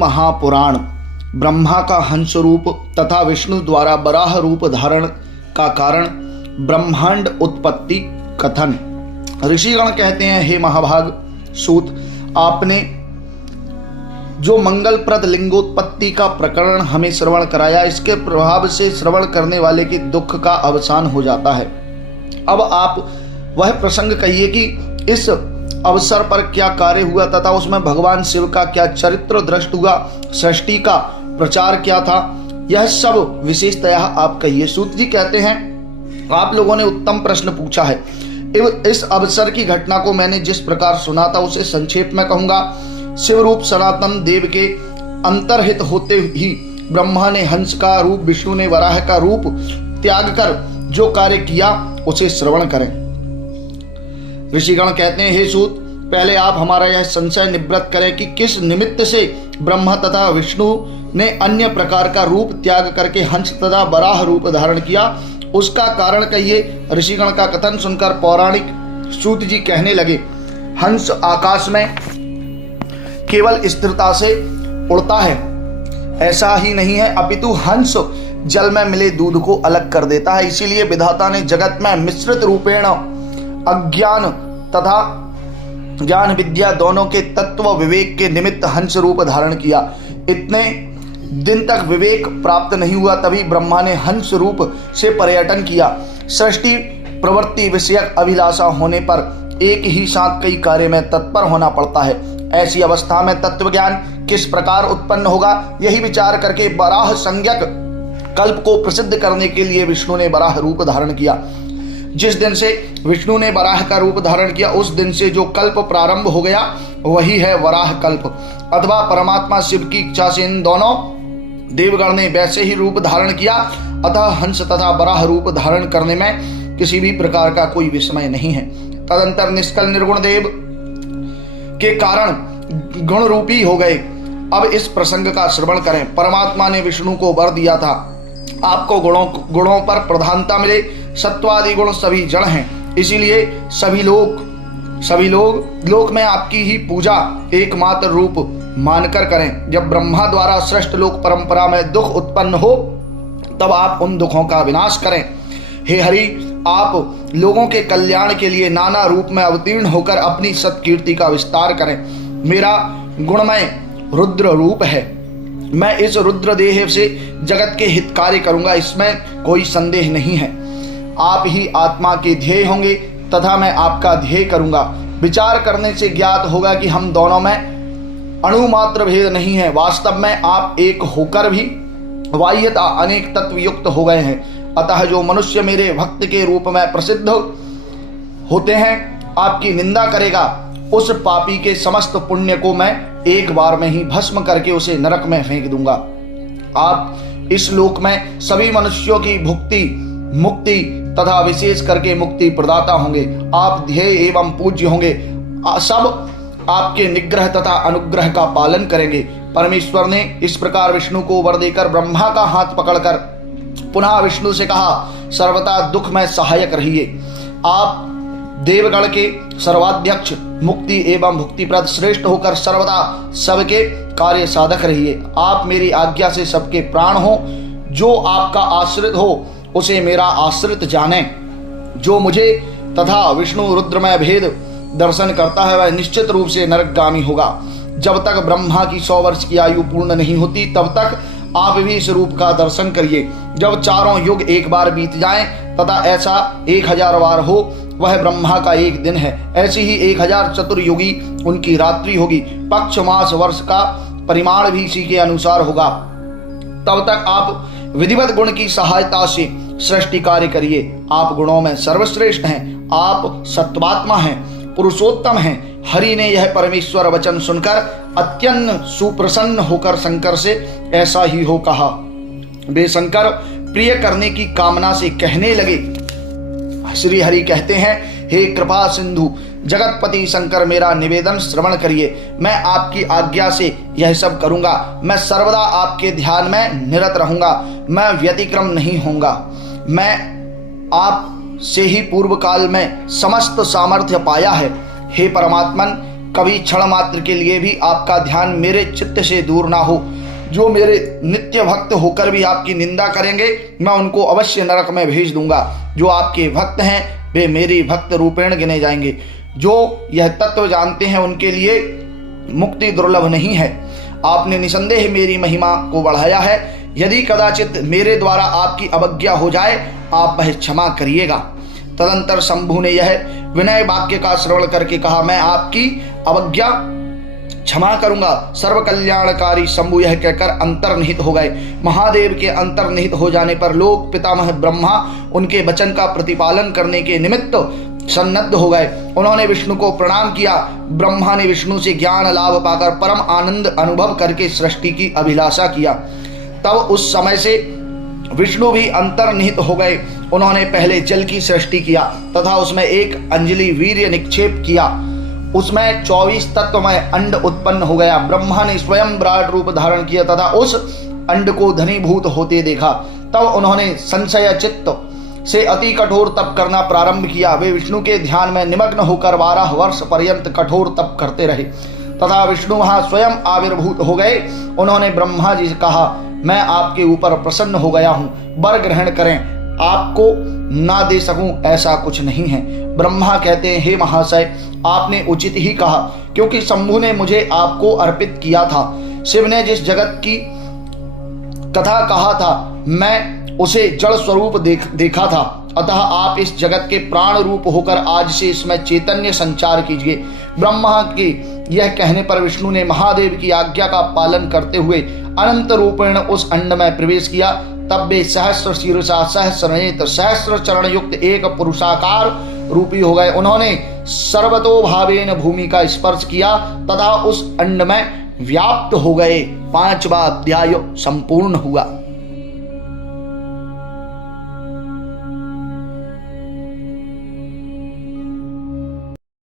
महापुराण ब्रह्मा का हंस रूप तथा विष्णु द्वारा वराह रूप धारण का कारण ब्रह्मांड उत्पत्ति कथन। ऋषिगण कहते हैं, हे महाभाग सूत, आपने जो मंगलप्रद लिंगोत्पत्ति का प्रकरण हमें श्रवण कराया, इसके प्रभाव से श्रवण करने वाले के दुख का अवसान हो जाता है। अब आप वह प्रसंग कहिए कि इस अवसर पर क्या कार्य हुआ तथा उसमें भगवान शिव का क्या चरित्र दृष्ट हुआ, सृष्टि का प्रचार क्या था, यह सब विशेषतया आप कहिए। सूत जी कहते हैं, आप लोगों ने उत्तम प्रश्न पूछा है। इस अवसर की घटना को मैंने जिस प्रकार सुना था उसे संक्षेप में कहूंगा। शिव रूप सनातन देव के अंतर्हित होते ही ब्रह्मा ने हंस का रूप, विष्णु ने वराह का रूप त्याग कर जो कार्य किया उसे श्रवण करें। ऋषिगण कहते हैं, हे सूत, पहले आप हमारा यह संशय निवृत्त करें कि किस निमित्त से ब्रह्मा तथा विष्णु ने अन्य प्रकार का रूप त्याग करके हंस तथा वराह रूप धारण किया, उसका कारण कहिए। ऋषिगण का कथन सुनकर पौराणिक सूत जी कहने लगे, हंस आकाश में केवल स्थिरता से उड़ता है, ऐसा ही नहीं है, अपितु हंस जल में मिले दूध को अलग कर देता है। इसीलिए विधाता ने जगत में मिश्रित रूपेण अज्ञान तथा ज्ञान विद्या दोनों के तत्व विवेक के निमित्त हंस रूप धारण किया। इतने दिन तक विवेक प्राप्त नहीं हुआ, तभी ब्रह्मा ने हंस रूप से पर्यटन किया। सृष्टि प्रवृत्ति विषयक अभिलाषा होने पर एक ही साथ कई कार्य में तत्पर होना पड़ता है। ऐसी अवस्था में तत्व ज्ञान किस प्रकार उत्पन्न होगा, यही विचार करके वराह संज्ञक कल्प को प्रसिद्ध करने के लिए विष्णु ने वराह रूप धारण किया। जिस दिन से विष्णु ने वराह का रूप धारण किया, उस दिन से जो कल्प प्रारंभ हो गया वही है वराह कल्प। अथवा परमात्मा शिव की इच्छा से इन दोनों देवगण ने वैसे ही रूप धारण किया। अतः हंस तथा वराह रूप धारण करने में किसी भी प्रकार का कोई विस्मय नहीं है। तदंतर निष्कल निर्गुण देव के कारण गुण रूपी हो गए। अब इस प्रसंग का श्रवण करें। परमात्मा ने विष्णु को वर दिया था, आपको गुणों पर प्रधानता मिले। सत्वादि गुण सभी जड़ हैं, इसीलिए सभी लोक में आपकी ही पूजा एकमात्र रूप मानकर करें। जब ब्रह्मा द्वारा सृष्ट लोक परंपरा में दुख उत्पन्न हो, तब आप उन दुखों का विनाश करें। हे हरि, आप लोगों के कल्याण के लिए नाना रूप में अवतीर्ण होकर अपनी सत्कीर्ति का विस्तार करें। मेरा गुणमय रुद्र रूप है, मैं इस रुद्र देह से जगत के हित कार्य करूंगा, इसमें कोई संदेह नहीं है। आप ही आत्मा के ध्येय होंगे तथा मैं आपका ध्येय करूंगा। विचार करने से ज्ञात होगा कि हम दोनों में अणुमात्र भेद नहीं है। वास्तव में आप एक होकर भी बाह्यता अनेक तत्व युक्त हो गए हैं। अतः जो मनुष्य मेरे भक्त के रूप में प्रसिद्ध होते हैं, आपकी निंदा करेगा, उस पापी के समस्त पुण्य को मैं एक बार में ही भस्म करके उसे नरक में फेंक दूंगा। आप इस लोक में सभी मनुष्यों की मुक्ति तथा विशेष करके मुक्ति प्रदाता होंगे। आप ध्येय एवं पूज्य होंगे। सब आपके निग्रह तथा अनुग्रह का पालन करेंगे। परमेश्वर ने इस प्रकार विष्णु को वर देकर ब्रह्मा का हाथ पकड़कर पुनः विष्णु से कहा, सर्वथा दुख में सहायक रहिए। आप देवगण के सर्वाध्यक्ष, मुक्ति एवं भुक्तिप्रद श्रेष्ठ होकर सर्वदा सबके कार्य साधक रहिए। आप मेरी आज्ञा से सबके प्राण हो। जो आपका आश्रित हो उसे मेरा आश्रित जाने। जो मुझे तथा विष्णु रुद्रमय भेद दर्शन करता है वह निश्चित रूप से नरकगामी होगा। जब तक ब्रह्मा की 100 वर्ष की आयु पूर्ण नहीं होती, तब तक आप भी इस रूप का दर्शन करिए। जब चारों युग एक बार बीत जाएं तथा ऐसा 1000 बार हो, वह ब्रह्मा का एक दिन है। ऐसी ही 1000 चतुर्युगी उनकी रात्रि होगी। पक्ष मास वर्ष का परिमाण भी इसी के अनुसार होगा। तब तक आप विधिवत गुण की सहायता से सृष्टि कार्य करिए। आप गुणों में सर्वश्रेष्ठ हैं, आप सत्वात्मा हैं, पुरुषोत्तम हैं। हरि ने यह परमेश्वर वचन सुनकर अत्यंत सुप्रसन्न होकर शंकर से ऐसा ही हो कहा। वे शंकर प्रिय करने की कामना से कहने लगे। श्री हरि कहते हैं, हे कृपा सिंधु जगतपति शंकर, मेरा निवेदन श्रवण करिए। मैं आपकी आज्ञा से यह सब करूंगा। मैं सर्वदा आपके ध्यान में निरत रहूंगा, मैं व्यतिक्रम नहीं होऊंगा। मैं आप से ही पूर्व काल में समस्त सामर्थ्य पाया है। हे परमात्मन, कभी क्षण मात्र के लिए भी आपका ध्यान मेरे चित्त से दूर ना हो। जो मेरे नित्य भक्त होकर भी आपकी निंदा करेंगे मैं उनको अवश्य नरक में भेज दूंगा। जो आपके भक्त हैं वे मेरी भक्त रूपेण गिने जाएंगे। जो यह तत्व जानते हैं उनके लिए मुक्ति दुर्लभ नहीं है। आपने निसंदेह मेरी महिमा को बढ़ाया है। यदि कदाचित मेरे द्वारा आपकी अवज्ञा हो जाए आप वह क्षमा करिएगा। तदंतर शंभु ने यह विनय वाक्य का श्रवण करके कहा, मैं आपकी अवज्ञा क्षमा करूंगा। सर्व कल्याणकारी शंभु यह कहकर अंतर्निहित हो गए। महादेव के अंतर्निहित हो जाने पर लोक पितामह ब्रह्मा उनके वचन का प्रतिपालन करने के निमित्त सन्नद्ध हो गए। उन्होंने विष्णु को प्रणाम किया। ब्रह्मा ने विष्णु से ज्ञान लाभ पाकर परम आनंद अनुभव करके सृष्टि की अभिलाषा किया। तब उस समय से विष्णु भी अंतर्निहित हो गए। उन्होंने पहले जल की सृष्टि किया तथा उसमें एक अंजलि वीर्य निक्षेप किया। उसमें 24 तत्वमय अंड उत्पन्न हो गया। ब्रह्मा ने स्वयं विराट रूप धारण किया तथा उस अंड को धनीभूत होते देखा। तब उन्होंने संशय चित्त से अति कठोर तप करना प्रारंभ किया। वे विष्णु के ध्यान में निमग्न होकर 12 वर्ष पर्यंत कठोर तप करते रहे तथा विष्णु वहां स्वयं आविर्भूत हो गए। उन्होंने ब्रह्मा जी से कहा, मैं आपके ऊपर प्रसन्न हो गया हूं, वर ग्रहण करें। आपको ना दे सकूं ऐसा कुछ नहीं है। ब्रह्मा कहते हैं, हे महाशय आपने उचित ही कहा, क्योंकि शंभु ने मुझे आपको अर्पित किया था। शिव ने जिस जगत की कथा कहा था मैं उसे जड़ स्वरूप देखा था। अतः आप इस जगत के प्राण रूप होकर आज से इसमें चैतन्य संचार कीजिए। ब्रह्मा के यह कहने पर विष्णु ने महादेव की आज्ञा का पालन करते हुए अनंत रूपेण उस अंड में प्रवेश किया। तब वे सहस्र शीर्षा, सहस्र नेत्र, सहस्र चरण युक्त एक पुरुषाकार रूपी हो गए। उन्होंने सर्वतोभावेन भूमि का स्पर्श किया तथा उस अंड में व्याप्त हो गए। 5वां अध्याय संपूर्ण हुआ।